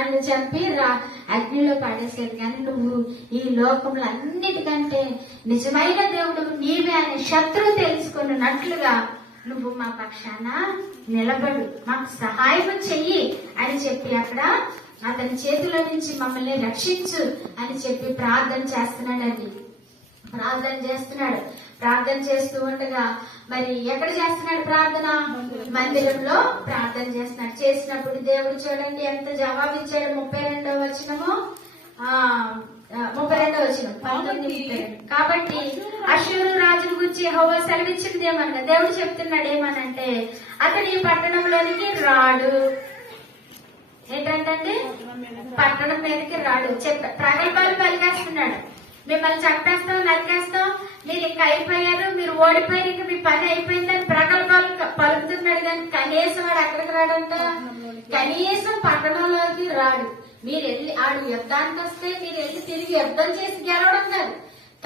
వాడిని చంపి అగ్నిలో పడేసేది. కానీ నువ్వు ఈ లోకంలో అన్నిటికంటే నిజమైన దేవుడు నీవే అనే శత్రువు తెలుసుకున్నట్లుగా నువ్వు మా పక్షాన నిలబడు, మాకు సహాయం చెయ్యి అని చెప్పి అక్కడ అతని చేతుల నుంచి మమ్మల్ని రక్షించు అని చెప్పి ప్రార్థన చేస్తున్నాడండి. ప్రార్థన చేస్తూ ఉండగా మరి ఎక్కడ చేస్తున్నాడు ప్రార్థన? మందిరంలో ప్రార్థన చేస్తున్నాడు. చేసినప్పుడు దేవుడు చూడండి ఎంత జవాబు ఇచ్చాడు. 32వ వచనము 32వ వచనం 19. కాబట్టి అష్షూరు రాజును గురించి యెహోవా సెలవిచ్చినది ఏమన్నా దేవుడు చెప్తున్నాడు ఏమనంటే, అతడు ఈ పట్టణంలోనికి రాడు. ఏంటంటే పట్టణం మీదకి రాడు. ప్రగల్భాలు పలికేస్తున్నాడు. మిమ్మల్ని చంపేస్తాం, నరికేస్తాం, మీరు ఇంక అయిపోయారు, మీరు ఓడిపోయారు, ఇంక మీ పని అయిపోయిందని ప్రగల్భాలు పలుకుతున్నాడు. కానీ కనీసం వాడు ఎక్కడికి రాడంట, కనీసం పట్టణంలోకి రాడు. మీరు వెళ్ళి ఆడు యుద్ధానికి వస్తే మీరు వెళ్ళి తిరిగి యుద్ధం చేసి గెలవడం కాదు,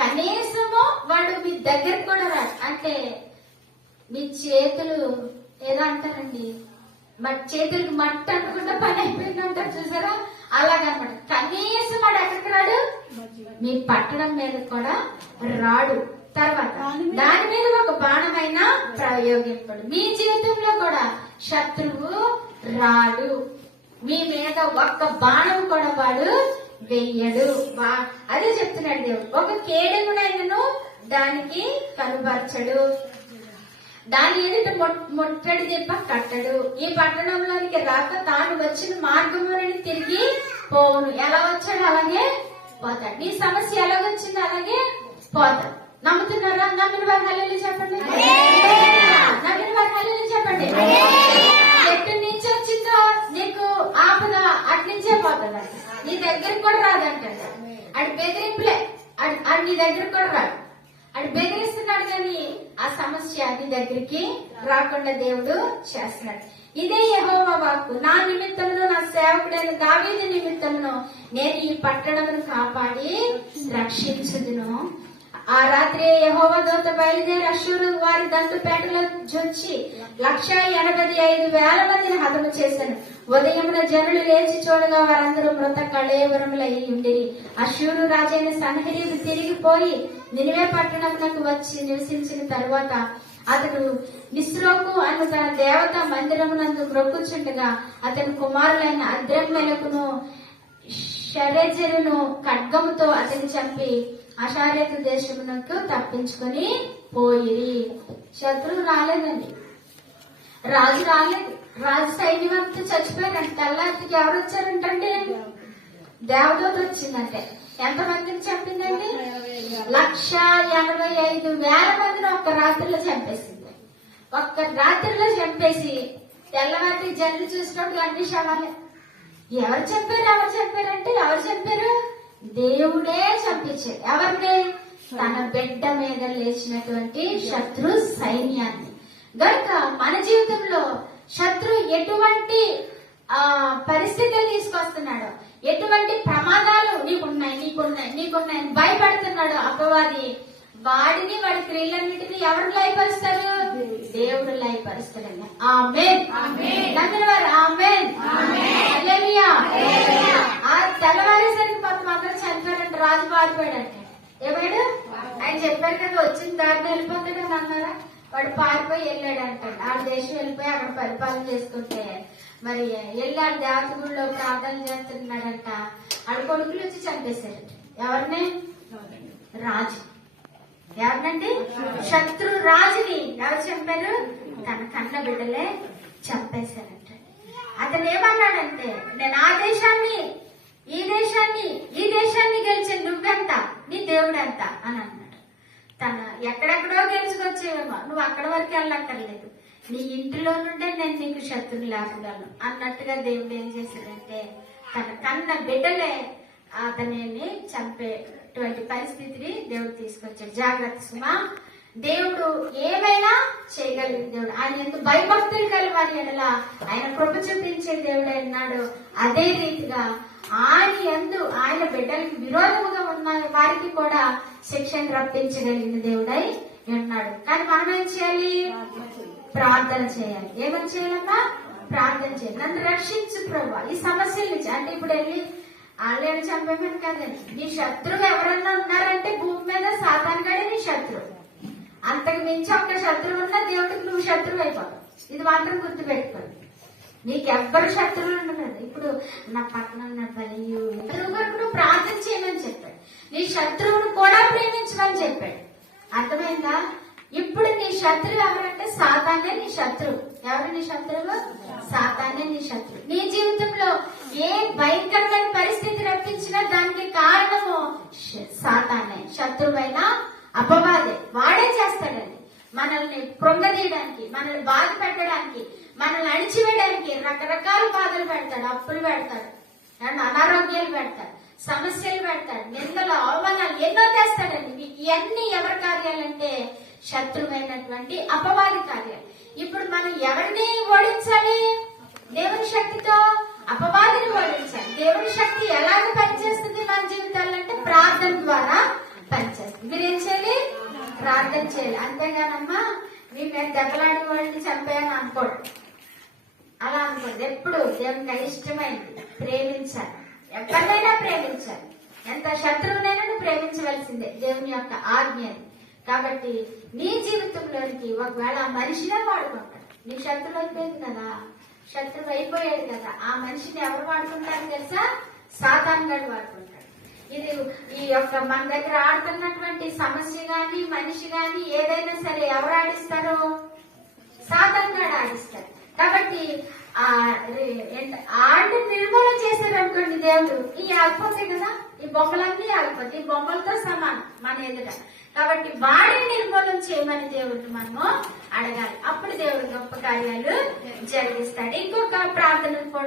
కనీసము వాడు మీ దగ్గరకు కూడా రాడు. అంటే మీ చేతులు ఏదో అంటారండి, చేతులకు మట్టి అనుకుంటే పని అయిపోయింది అంటారు చూసారా, అలాగనమాట. కనీసం వాడు ఎక్కడికి రాడు, మీ పట్టణం మీద కూడా రాడు. తర్వాత దాని మీద ఒక బాణమైన ప్రయోగింపడు. మీ జీవితంలో కూడా శత్రువు రాడు, మీ మీద ఒక్క బాణం కూడా వాడు వెయ్యడు. అదే చెప్తున్నాడు దేవుడు. ఒక కేడెమునైనను దానికి కనుబరచడు, దాని ఎదుట ముట్టడి దెబ్బ కట్టడు. ఈ పట్టణంలోనికి రాక తాను వచ్చిన మార్గములని తిరిగి పోవును. ఎలా వచ్చాడు అలాగే పోతాడు. నీ సమస్య ఎలాగొచ్చింది అలాగే పోతాడు. నమ్ముతున్నారా? నమ్మిన వారు హల్లెలూయా చెప్పండి. నమ్మిన వారు హల్లెలూయా చెప్పండి. ఎక్కడి నుంచి వచ్చిందో నీకు ఆపద అట్నుంచే పోతుంది. నీ దగ్గరికి కూడా రాదంటాడు. అది బెదిరింపులే, అది నీ దగ్గరికి కూడా రాదు. అది బెదిరిస్తున్నాడు కానీ ఆ సమస్య నీ దగ్గరికి రాకుండా దేవుడు చేస్తున్నాడు. ఇదే యెహోవా వాక్కు, నా నిమిత్తమును నా సేవకుడైన దావీదు నిమిత్తమును నేను ఈ పట్టణమును కాపాడి రక్షించుదును. ఆ రాత్రి యెహోవా దూత బయలుదేరి అష్షూరు వారి దండుపేటలో జొచ్చి 185,000 మందిని హతము చేశాను. ఉదయమున జనులు లేచి చూడగా వారందరూ మృత కళేవరములై ఉండిరి. అష్షూరు రాజైన సన్హెరీబు తిరిగిపోయి నినివే పట్టణమునకు వచ్చి నివసించిన తరువాత అతడు నిస్రోకు అను తన దేవత మందిరమునందు మ్రొక్కుచుండగా అతని కుమారులైన అద్రమ్మెలకును షరెజరును ఖడ్గముతో అతని చంపి అషారేతు దేశమునకు తప్పించుకొని పోయిరి. శత్రువు రాలేదండి, రాజు రాలేదు. రాజు సైన్యం అంతా చచ్చిపోయారంటే తెల్లారికి ఎవరు వచ్చారంటండి? దేవదూత వచ్చిందంటే. ఎంతమందిని చంపిందండి? 185,000 మందిని ఒక్క రాత్రిలో చంపేసింది. ఒక్క రాత్రిలో చంపేసి తెల్లవారి జల్లి చూసినప్పుడు అన్ని శవాలే. ఎవరు చెప్పారంటే ఎవరు చెప్పారు? దేవుడే చంపించాడు. ఎవరిని? తన బిడ్డ మీద లేచినటువంటి శత్రు సైన్యాన్ని. గనుక మన జీవితంలో శత్రు ఎటువంటి పరిస్థితులు తీసుకొస్తున్నాడు, ఎటువంటి ప్రమాదాలు నీకున్నాయి భయపడుతున్నాడు అపవాది, వాడిని వాడి క్రియలన్నిటిని ఎవరు లయపరుస్తారు? దేవుడు లయపరుస్తాడండి. ఆమేన్. నమ్మిన వారు ఆమేన్. హల్లెలూయా. ఆ తెల్లవారేసరికి మొత్తం అందరూ చనిపోయారంటే రాజు పారిపోయాడంటే. ఏమాడు? ఆయన చెప్పారు కదా వచ్చిన దారిని వెళ్ళిపోతాడని అన్నారా? వాడు పారిపోయి వెళ్ళాడంట. ఆ దేశం వెళ్ళిపోయి అక్కడ పరిపాలన చేసుకుంటే మరి వెళ్ళాడు దేవత గుడిలో ప్రార్థన చేస్తున్నాడంట. ఆడ కొడుకులు వచ్చి చంపేశారట. ఎవరిని? రాజు. ఎవరినండి? శత్రు రాజుని ఎవరు చంపారు? తన కన్న బిడ్డలే చంపేశారంట. అతను ఏమన్నాడంటే, నేను ఆ దేశాన్ని ఈ దేశాన్ని గెలిచే నువ్వెంత, నీ దేవుడు ఎంత అని అన్నాడు. తన ఎక్కడెక్కడో గెలుచుకొచ్చేవేమో, నువ్వు అక్కడి వరకు వెళ్ళక్కర్లేదు, నీ ఇంటిలో నుండే నేను నీకు శత్రువు లేపగలను అన్నట్టుగా దేవుడు ఏం చేశాడంటే తన కన్న బిడ్డలే అతనిని చంపేటువంటి పరిస్థితిని దేవుడు తీసుకొచ్చాడు. జాగ్రత్త సుమా, దేవుడు ఏమైనా చేయగలిగిన దేవుడు. ఆయన ఎందుకు భయభక్తులు కలివారి ఎడల ఆయన కృప చూపించే దేవుడే అన్నాడు. అదే రీతిగా ఆయన బిడ్డలకి విరోధముగా ఉన్న వారికి కూడా శిక్షను రప్పించగలిగిన దేవుడై ఉన్నాడు. కానీ మనం ఏం చేయాలి? ప్రార్థన చేయాలి. ఏమని చేయాలమ్మా? ప్రార్థన చేయండి. నన్ను రక్షించు ప్రభా ఈ సమస్యల నుంచి. అంటే ఇప్పుడు వెళ్ళి వాళ్ళని చంపేమని కదండి. నీ శత్రువు ఎవరన్నా ఉన్నారంటే భూమి మీద సాతానుగాడే నీ శత్రువు. అంతకు మించి ఒక్క శత్రువు ఉన్నా దేవుడికి నువ్వు శత్రువు అయిపోతావు. ఇది మాత్రం గుర్తుపెట్టుకోండి. నీకెవ్వరు శత్రువులు ఉండలేదు. ఇప్పుడు నా పక్కన ఉన్న బలియు నువ్వు ప్రార్థన చేయమని చెప్పాడు. నీ శత్రువును కూడా ప్రేమించమని చెప్పాడు. అర్థమైందా? ఇప్పుడు నీ శత్రువు ఎవరంటే సాతానే నీ శత్రువు. ఎవరు నీ శత్రువు? సాతానే నీ శత్రువు. నీ జీవితంలో ఏ భయంకరమైన పరిస్థితి రప్పించినా దానికి కారణము సాతానే. శత్రువైన అపవాదే. వాడే చేస్తాడండి. మనల్ని కృంగదీయడానికి, మనల్ని బాధ పెట్టడానికి, మనల్ని అణిచివేయడానికి రకరకాల బాధలు పెడతాడు. అప్పులు పెడతాడు, అనారోగ్యాలు పెడతాడు, సమస్యలు పెడతాడు, నిందలు, అవమానాలు ఎన్నో తెస్తాడండి. ఇవన్నీ ఎవరి కార్యాలంటే శత్రువైనటువంటి అపవాది కార్యాలు. ఇప్పుడు మనం ఎవరిని ఓడించాలి? దేవుని శక్తితో అపవాదిని ఓడించాలి. దేవుని శక్తి ఎలాగ పనిచేస్తుంది మన జీవితాల్లో అంటే ప్రార్థన ద్వారా పనిచేస్తుంది. మీరేం చేయాలి? ప్రార్థన చేయాలి. అంతేగానమ్మా మేము దెబ్బలాడి వాళ్ళని చంపాయని అనుకోండి. అలా అనుకోండి. ఎప్పుడు దేవునికి ఇష్టమైంది ప్రేమించాలి. ఎవరినైనా ప్రేమించాలి. ఎంత శత్రువునైనా నువ్వు ప్రేమించవలసిందే. దేవుని యొక్క ఆజ్ఞ. కాబట్టి నీ జీవితంలోనికి ఒకవేళ ఆ మనిషినే వాడుకుంటాడు. నీ శత్రువు అయిపోయింది కదా, శత్రువు అయిపోయాడు కదా, ఆ మనిషిని ఎవరు వాడుకుంటారు తెలుసా? సాతాను గాడు వాడుకుంటాడు. ఇది ఈ యొక్క మన దగ్గర ఆడుతున్నటువంటి సమస్య గాని మనిషి గాని ఏదైనా సరే ఎవరు ఆడిస్తారు? సాతాను గాడు ఆడిస్తారు. కాబట్టి ఆడిని నిర్మూలన చేశారు అనుకోండి దేవుడు, ఈ ఆగిపోతాయి కదా, ఈ బొమ్మలన్నీ ఆగిపోతాయి. ఈ బొమ్మలతో సమానం మన ఎదుట. కాబట్టి వాడిని నిర్మూలన చేయమని దేవుడిని మనము అడగాలి. అప్పుడు దేవుడు గొప్ప కార్యాలు జరిగిస్తాడు. ఇంకొక ప్రార్థన కూడా